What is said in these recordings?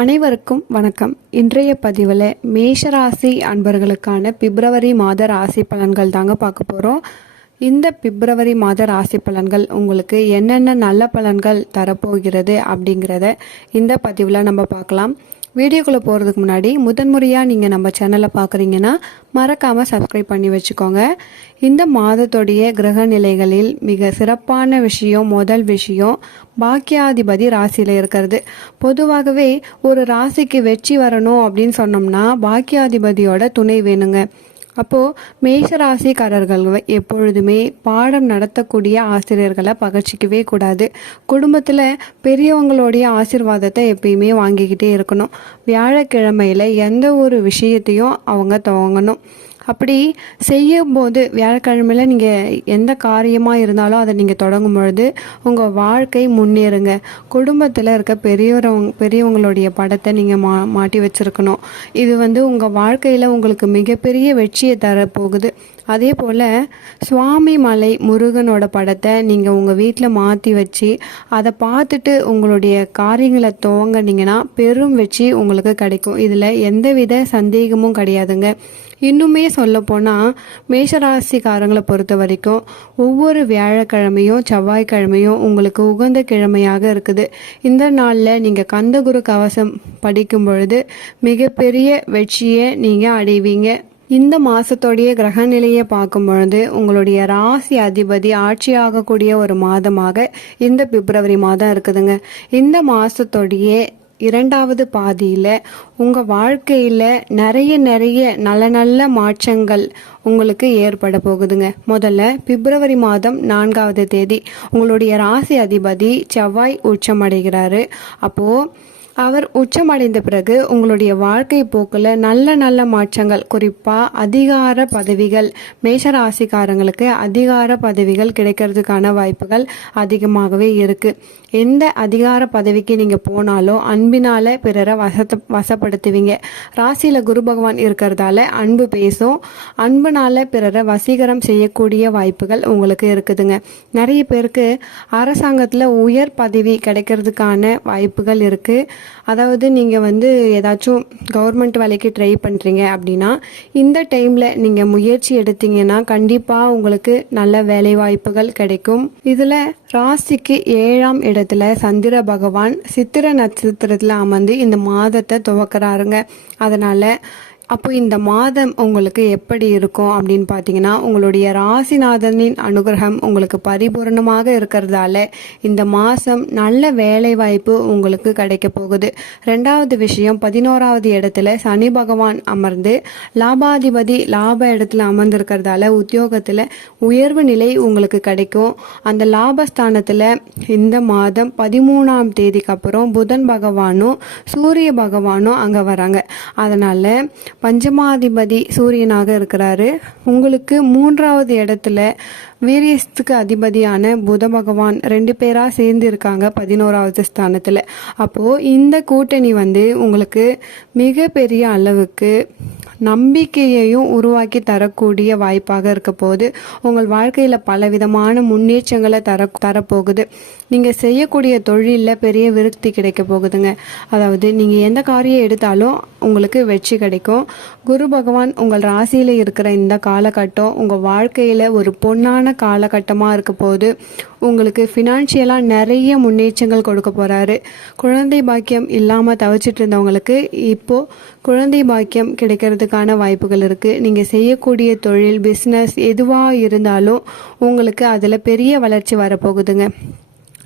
அனைவருக்கும் வணக்கம். இன்றைய பதிவில் மேஷராசி அன்பர்களுக்கான பிப்ரவரி மாத ராசி பலன்கள் தாங்க பார்க்க போகிறோம் இந்த பிப்ரவரி மாத ராசி பலன்கள் உங்களுக்கு என்னென்ன நல்ல பலன்கள் தரப்போகிறது அப்படிங்கிறத இந்த பதிவில் நம்ம பார்க்கலாம். வீடியோக்குள்ளே போகிறதுக்கு முன்னாடி முதன்முறையாக நீங்கள் நம்ம சேனலை பார்க்குறீங்கன்னா மறக்காமல் சப்ஸ்கிரைப் பண்ணி வச்சுக்கோங்க. இந்த மாதத்துடைய கிரக நிலைகளில் மிக சிறப்பான விஷயம் முதல் விஷயம் பாக்கியாதிபதி ராசியில் இருக்கிறது. பொதுவாகவே ஒரு ராசிக்கு வெற்றி வரணும் அப்படின்னு சொன்னோம்னா பாக்கியாதிபதியோட துணை வேணுங்க. அப்போது மேஷராசிக்காரர்கள் எப்பொழுதுமே பாடம் நடத்தக்கூடிய ஆசிரியர்களை பகச்சிக்கவே கூடாது. குடும்பத்தில் பெரியவங்களுடைய ஆசிர்வாதத்தை எப்பயுமே வாங்கிக்கிட்டே இருக்கணும். வியாழக்கிழமையில் எந்த ஒரு விஷயத்தையும் அவங்க துவங்கணும். அப்படி செய்யும்போது வியாழக்கிழமையில் நீங்கள் எந்த காரியமாக இருந்தாலும் அதை நீங்கள் தொடங்கும் பொழுது உங்கள் வாழ்க்கை முன்னேறுங்க. குடும்பத்தில் இருக்க பெரியவங்க பெரியவங்களுடைய படத்தை நீங்கள் மா மாட்டி வச்சுருக்கணும். இது வந்து உங்கள் வாழ்க்கையில் உங்களுக்கு மிகப்பெரிய வெற்றியை தரப்போகுது. அதே போல் சுவாமி மலை முருகனோட படத்தை நீங்கள் உங்கள் வீட்டில் மாற்றி வச்சு அதை பார்த்துட்டு உங்களுடைய காரியங்களை துவங்கினீங்கன்னா பெரும் வெற்றி உங்களுக்கு கிடைக்கும். இதில் எந்தவித சந்தேகமும் கிடையாதுங்க. இன்னுமே சொல்லப்போனால் மேஷராசிக்காரங்களை பொறுத்த வரைக்கும் ஒவ்வொரு வியாழக்கிழமையும் செவ்வாய்க்கிழமையும் உங்களுக்கு உகந்த கிழமையாக இருக்குது. இந்த நாளில் நீங்கள் கந்தகுரு கவசம் படிக்கும் பொழுது மிகப்பெரிய வெற்றியை நீங்கள் அடைவீங்க. இந்த மாதத்தோடைய கிரக நிலையை பார்க்கும் பொழுது உங்களுடைய ராசி அதிபதி ஆட்சியாகக்கூடிய ஒரு மாதமாக இந்த பிப்ரவரி மாதம் இருக்குதுங்க. இந்த மாசத்தோடைய இரண்டாவது பாதியில் உங்கள் வாழ்க்கையில் நிறைய நிறைய நல்ல நல்ல மாற்றங்கள் உங்களுக்கு ஏற்பட போகுதுங்க. முதல்ல பிப்ரவரி மாதம் நான்காவது தேதி உங்களுடைய ராசி அதிபதி செவ்வாய் உச்சமடைகிறாரு அப்போது அவர் உச்சமடைந்த பிறகு உங்களுடைய வாழ்க்கை போக்கில் நல்ல நல்ல மாற்றங்கள் குறிப்பாக அதிகார பதவிகள் மேஷராசிக்காரங்களுக்கு அதிகார பதவிகள் கிடைக்கிறதுக்கான வாய்ப்புகள் அதிகமாகவே இருக்குது எந்த அதிகார பதவிக்கு நீங்கள் போனாலும் அன்பினால் பிறரை வசத்த வசப்படுத்துவீங்க. ராசியில் குரு பகவான் இருக்கிறதால அன்பு பேசும் அன்புனால பிறரை வசீகரம் செய்யக்கூடிய வாய்ப்புகள் உங்களுக்கு இருக்குதுங்க. நிறைய பேருக்கு அரசாங்கத்தில் உயர் பதவி கிடைக்கிறதுக்கான வாய்ப்புகள் இருக்குது அதாவது நீங்கள் வந்து ஏதாச்சும் கவர்மெண்ட் வேலைக்கு ட்ரை பண்ணுறீங்க அப்படின்னா இந்த டைமில் நீங்கள் முயற்சி எடுத்தீங்கன்னா கண்டிப்பாக உங்களுக்கு நல்ல வேலை வாய்ப்புகள் கிடைக்கும். இதில் ராசிக்கு ஏழாம் இடத்துல சந்திர பகவான் சித்திர நட்சத்திரத்தில் அமர்ந்து இந்த மாதத்தை துவக்கிறாருங்க. அதனால் அப்போ இந்த மாதம் உங்களுக்கு எப்படி இருக்கும் அப்படின்னு பார்த்தீங்கன்னா உங்களுடைய ராசிநாதனின் அனுகிரகம் உங்களுக்கு பரிபூர்ணமாக இருக்கிறதால இந்த மாதம் நல்ல வேலை வாய்ப்பு உங்களுக்கு கிடைக்க போகுது. ரெண்டாவது விஷயம் பதினோராவது இடத்துல சனி பகவான் அமர்ந்து லாபாதிபதி லாப இடத்துல அமர்ந்திருக்கிறதால உத்தியோகத்தில் உயர்வு நிலை உங்களுக்கு கிடைக்கும். அந்த லாபஸ்தானத்தில் இந்த மாதம் பதிமூணாம் தேதிக்கு அப்புறம் புதன் பகவானும் சூரிய பகவானும் அங்கே வராங்க. அதனால் பஞ்சமாதிபதி சூரியனாக இருக்கிறாரு. உங்களுக்கு மூன்றாவது இடத்துல வீரியஸ்துக்கு அதிபதியான புத பகவான் ரெண்டு பேராக சேர்ந்து இருக்காங்க பதினோராவது ஸ்தானத்தில். அப்போது இந்த கூட்டணி வந்து உங்களுக்கு மிகப்பெரிய அளவுக்கு நம்பிக்கையையும் உருவாக்கி தரக்கூடிய வாய்ப்பாக இருக்க போது உங்கள் வாழ்க்கையில் பலவிதமான முன்னேற்றங்களை தர தரப்போகுது. நீங்கள் செய்யக்கூடிய தொழிலில் பெரிய விருத்தி கிடைக்க போகுதுங்க. அதாவது நீங்கள் எந்த காரியம் எடுத்தாலும் உங்களுக்கு வெற்றி கிடைக்கும். குரு பகவான் உங்கள் ராசியில் இருக்கிற இந்த காலகட்டம் உங்கள் வாழ்க்கையில் ஒரு பொன்னான காலகட்டமாக இருக்க போது உங்களுக்கு ஃபினான்ஷியலாக நிறைய முன்னேற்றங்கள் கொடுக்க போகிறாரு குழந்தை பாக்கியம் இல்லாமல் தவிச்சிட்டு இருந்தவங்களுக்கு இப்போது குழந்தை பாக்கியம் கிடைக்கிறதுக்கான வாய்ப்புகள் இருக்குது நீங்கள் செய்யக்கூடிய தொழில் பிஸ்னஸ் எதுவாக இருந்தாலும் உங்களுக்கு அதில் பெரிய வளர்ச்சி வரப்போகுதுங்க.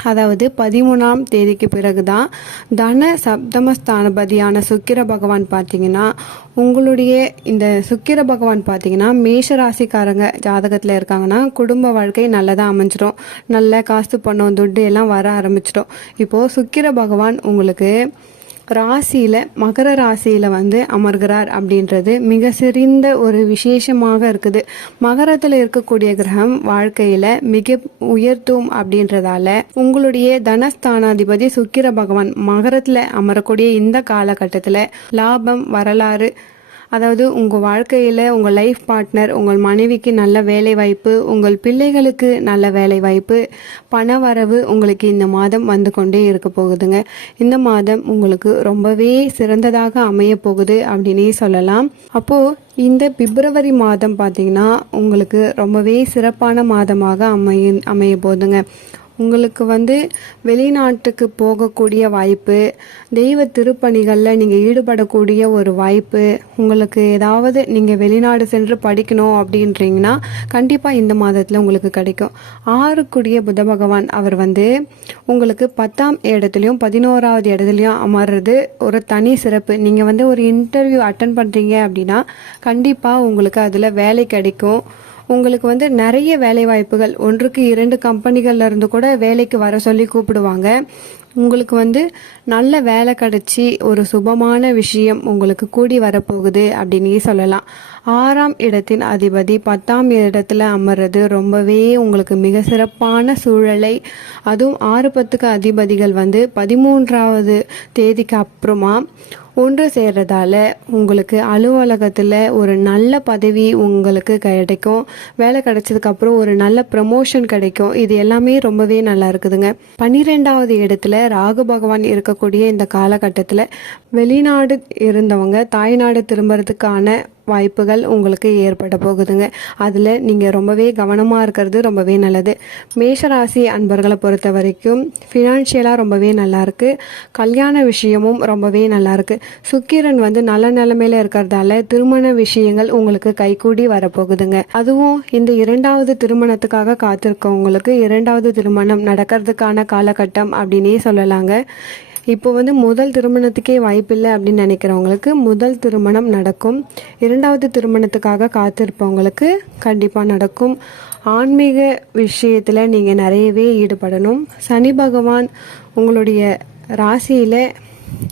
அதாவது பதிமூணாம் தேதிக்கு பிறகு தான் தன சப்தமஸ்தானபதியான சுக்கிர பகவான் பார்த்தீங்கன்னா உங்களுடைய இந்த சுக்கிர பகவான் பார்த்தீங்கன்னா மேஷ ராசிக்காரங்க ஜாதகத்தில் இருக்காங்கன்னா குடும்ப வாழ்க்கை நல்லதாக அமைஞ்சிடும் நல்ல காசு பணம் துட்டு எல்லாம் வர ஆரம்பிச்சிடும். இப்போது சுக்கிர பகவான் உங்களுக்கு ராசியில் மகர ராசியில் வந்து அமர்கிறார் அப்படின்றது மிக சிறந்த ஒரு விசேஷமாக இருக்குது. மகரத்தில் இருக்கக்கூடிய கிரகம் வாழ்க்கையில் மிக உயர்த்தும் அப்படின்றதால உங்களுடைய தனஸ்தானாதிபதி சுக்கிர பகவான் மகரத்தில் அமரக்கூடிய இந்த காலகட்டத்தில் லாபம் வரலாறு அதாவது உங்கள் வாழ்க்கையில் உங்கள் லைஃப் பார்ட்னர் உங்கள் மனைவிக்கு நல்ல வேலை வாய்ப்பு உங்கள் பிள்ளைகளுக்கு நல்ல வேலை வாய்ப்பு பண வரவு உங்களுக்கு இந்த மாதம் வந்து கொண்டே இருக்க போகுதுங்க. இந்த மாதம் உங்களுக்கு ரொம்பவே சிறந்ததாக அமைய போகுது அப்படின்னே சொல்லலாம். அப்போது இந்த பிப்ரவரி மாதம் பார்த்திங்கன்னா உங்களுக்கு ரொம்பவே சிறப்பான மாதமாக அமைய அமைய போதுங்க உங்களுக்கு வந்து வெளிநாட்டுக்கு போகக்கூடிய வாய்ப்பு தெய்வ திருப்பணிகளில் நீங்கள் ஈடுபடக்கூடிய ஒரு வாய்ப்பு உங்களுக்கு ஏதாவது நீங்கள் வெளிநாடு சென்று படிக்கணும் அப்படின்றீங்கன்னா கண்டிப்பாக இந்த மாதத்தில் உங்களுக்கு கிடைக்கும். ஆறுக்குடிய புத பகவான் அவர் வந்து உங்களுக்கு பத்தாம் இடத்துலையும் பதினோராவது இடத்துலையும் அமர்றது ஒரு தனி சிறப்பு. நீங்கள் வந்து ஒரு இன்டர்வியூ அட்டன் பண்ணுறீங்க அப்படின்னா கண்டிப்பாக உங்களுக்கு அதில் வேலை கிடைக்கும். உங்களுக்கு வந்து நிறைய வேலை வாய்ப்புகள் ஒன்றுக்கு இரண்டு கம்பெனிகள்ல இருந்து கூட வேலைக்கு வர சொல்லி கூப்பிடுவாங்க. உங்களுக்கு வந்து நல்ல வேலை கிடைச்சி ஒரு சுபமான விஷயம் உங்களுக்கு கூடி வரப்போகுது அப்படின்னே சொல்லலாம். ஆறாம் இடத்தின் அதிபதி பத்தாம் இடத்துல அமர்றது ரொம்பவே உங்களுக்கு மிக சிறப்பான சூழலை அதுவும் ஆறு பத்துக்கு அதிபதிகள் வந்து பதிமூன்றாவது தேதிக்கு அப்புறமா ஒன்று சேர்றதால உங்களுக்கு அலுவலகத்தில் ஒரு நல்ல பதவி உங்களுக்கு கிடைக்கும். வேலை கிடைச்சதுக்கப்புறம் ஒரு நல்ல ப்ரமோஷன் கிடைக்கும். இது எல்லாமே ரொம்பவே நல்லா இருக்குதுங்க. பன்னிரெண்டாவது இடத்துல ராகு பகவான் இருக்கக்கூடிய இந்த காலகட்டத்தில் வெளிநாடு இருந்தவங்க தாய்நாடு திரும்புறதுக்கான வாய்ப்புகள் உங்களுக்கு ஏற்பட போகுதுங்க. அதில் நீங்கள் ரொம்பவே கவனமாக இருக்கிறது ரொம்பவே நல்லது. மேஷராசி அன்பர்களை பொறுத்த வரைக்கும் ஃபினான்ஷியலாக ரொம்பவே நல்லாயிருக்கு கல்யாண விஷயமும் ரொம்பவே நல்லாயிருக்கு சுக்கிரன் வந்து நல்ல நிலைமையில் இருக்கிறதால திருமண விஷயங்கள் உங்களுக்கு கைகூடி வரப்போகுதுங்க. அதுவும் இந்த இரண்டாவது திருமணத்துக்காக காத்திருக்கவங்களுக்கு இரண்டாவது திருமணம் நடக்கிறதுக்கான காலகட்டம் அப்படின்னே சொல்லலாங்க. இப்போ வந்து முதல் திருமணத்துக்கே வாய்ப்பில்லை அப்படின்னு நினைக்கிறவங்களுக்கு முதல் திருமணம் நடக்கும். இரண்டாவது திருமணத்துக்காக காத்திருப்பவங்களுக்கு கண்டிப்பாக நடக்கும். ஆன்மீக விஷயத்தில் நீங்கள் நிறையவே ஈடுபடணும். சனி பகவான் உங்களுடைய ராசியில்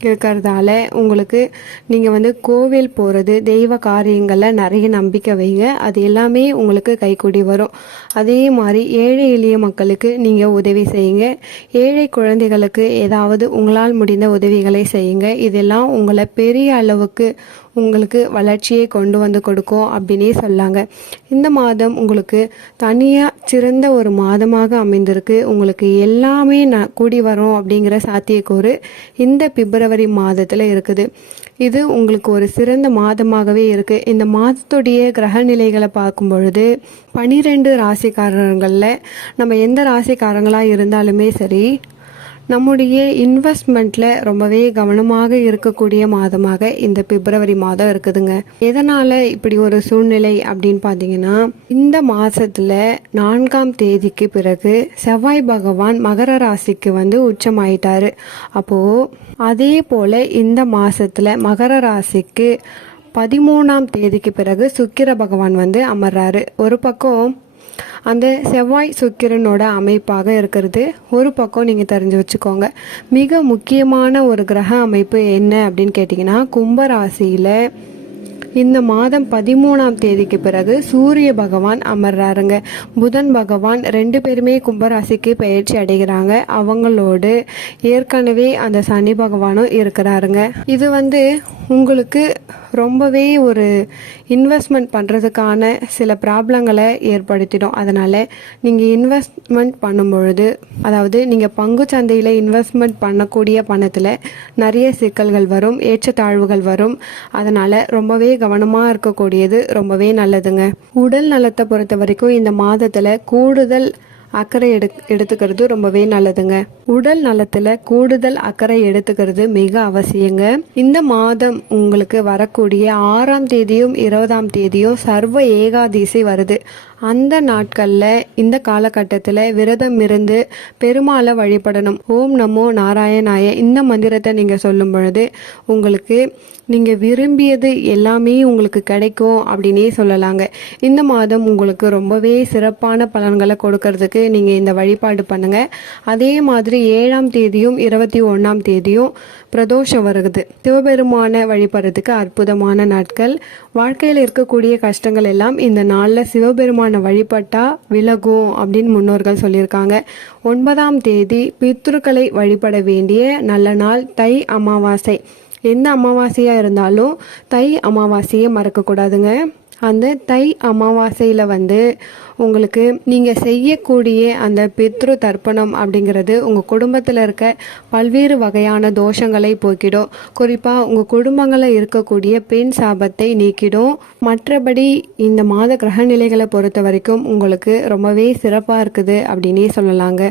இருக்கிறதால உங்களுக்கு நீங்கள் வந்து கோவில் போகிறது தெய்வ காரியங்களில் நிறைய நம்பிக்கை வைங்க. அது எல்லாமே உங்களுக்கு கைக்கூடி வரும். அதே மாதிரி ஏழை எளிய மக்களுக்கு நீங்கள் உதவி செய்யுங்க. ஏழை குழந்தைகளுக்கு ஏதாவது உங்களால் முடிந்த உதவிகளை செய்யுங்க. இதெல்லாம் உங்களை பெரிய அளவுக்கு உங்களுக்கு வளர்ச்சியை கொண்டு வந்து கொடுக்கும் அப்படின்னே சொல்லாங்க. இந்த மாதம் உங்களுக்கு தனியாக சிறந்த ஒரு மாதமாக அமைந்திருக்கு. உங்களுக்கு எல்லாமே ந கூடி வரும் அப்படிங்கிற சாத்தியக்கூறு இந்த பிப்ரவரி மாதத்தில் இருக்குது. இது உங்களுக்கு ஒரு சிறந்த மாதமாகவே இருக்குது இந்த மாதத்துடைய கிரக நிலைகளை பார்க்கும் பொழுது பனிரெண்டு ராசிக்காரங்களில் நம்ம எந்த ராசிக்காரங்களாக இருந்தாலுமே சரி நம்முடைய இன்வெஸ்ட்மெண்ட்டில் ரொம்பவே கவனமாக இருக்கக்கூடிய மாதமாக இந்த பிப்ரவரி மாதம் இருக்குதுங்க. எதனால் இப்படி ஒரு சூழ்நிலை அப்படின்னு பார்த்தீங்கன்னா இந்த மாதத்தில் நான்காம் தேதிக்கு பிறகு செவ்வாய் பகவான் மகர ராசிக்கு வந்து உச்சமாயிட்டாரு. அப்போது அதே போல் இந்த மாசத்துல மகர ராசிக்கு பதிமூணாம் தேதிக்கு பிறகு சுக்கிர பகவான் வந்து அமர்றாரு. ஒரு பக்கம் அந்த செவ்வாய் சுக்கிரனோட அமைப்பாக இருக்கிறது. ஒரு பக்கம் நீங்கள் தெரிஞ்சு வச்சுக்கோங்க. மிக முக்கியமான ஒரு கிரக அமைப்பு என்ன அப்படின்னு கேட்டிங்கன்னா கும்பராசியில் இந்த மாதம் பதிமூணாம் தேதிக்கு பிறகு சூரிய பகவான் அமர்றாருங்க. புதன் பகவான் ரெண்டு பேருமே கும்பராசிக்கு பயிற்சி அடைகிறாங்க. அவங்களோடு ஏற்கனவே அந்த சனி பகவானும் இருக்கிறாருங்க. இது வந்து உங்களுக்கு ரொம்பவே ஒரு இன்வெஸ்ட்மெண்ட் பண்ணுறதுக்கான சில ப்ராப்ளங்களை ஏற்படுத்திடும். அதனால் நீங்கள் இன்வெஸ்ட்மெண்ட் பண்ணும் பொழுது அதாவது நீங்கள் பங்கு சந்தையில் இன்வெஸ்ட்மெண்ட் பண்ணக்கூடிய பணத்தில் நிறைய சிக்கல்கள் வரும் ஏற்றத்தாழ்வுகள் வரும். அதனால் ரொம்பவே கவனமாக இருக்கக்கூடியது ரொம்பவே நல்லதுங்க. உடல் நலத்தை பொறுத்த வரைக்கும் இந்த மாதத்தில் கூடுதல் அக்கறை எடு எடுத்துக்கிறது ரொம்பவே நல்லதுங்க. உடல் நலத்துல கூடுதல் அக்கறை எடுத்துக்கிறது மிக அவசியங்க. இந்த மாதம் உங்களுக்கு வரக்கூடிய ஆறாம் தேதியும் இருபதாம் தேதியும் சர்வ ஏகாதிசி வருது. அந்த நாட்களில் இந்த காலகட்டத்தில் விரதம் இருந்து பெருமாளை வழிபடணும். ஓம் நமோ நாராயணாய. இந்த மந்திரத்தை நீங்கள் சொல்லும் பொழுது உங்களுக்கு நீங்கள் விரும்பியது எல்லாமே உங்களுக்கு கிடைக்கும் அப்படின்னே சொல்லலாங்க. இந்த மாதம் உங்களுக்கு ரொம்பவே சிறப்பான பலன்களை கொடுக்கறதுக்கு நீங்கள் இந்த வழிபாடு பண்ணுங்கள் அதே மாதிரி ஏழாம் தேதியும் இருபத்தி ஒன்றாம் தேதியும் பிரதோஷம் வருது சிவபெருமான வழிபடுறதுக்கு அற்புதமான நாட்கள். வாழ்க்கையில் இருக்கக்கூடிய கஷ்டங்கள் எல்லாம் இந்த நாளில் சிவபெருமான வழிபட்டா விலகும் அப்படின்னு முன்னோர்கள் சொல்லியிருக்காங்க. ஒன்பதாம் தேதி பித்ருக்களை வழிபட வேண்டிய நல்ல நாள் தை அமாவாசை. எந்த அமாவாசையாக இருந்தாலும் தை அமாவாசையை மறக்கக்கூடாதுங்க. அந்த தை அமாவாசையில் வந்து உங்களுக்கு நீங்கள் செய்யக்கூடிய அந்த பித்ரு தர்ப்பணம் அப்படிங்கிறது உங்கள் குடும்பத்தில் இருக்க பல்வேறு வகையான தோஷங்களை போக்கிடும். குறிப்பாக உங்கள் குடும்பங்களில் இருக்கக்கூடிய பெண் சாபத்தை நீக்கிடும். மற்றபடி இந்த மாத கிரக நிலைகளை பொறுத்த வரைக்கும் உங்களுக்கு ரொம்பவே சிறப்பாக இருக்குது அப்படின்னே சொல்லலாங்க.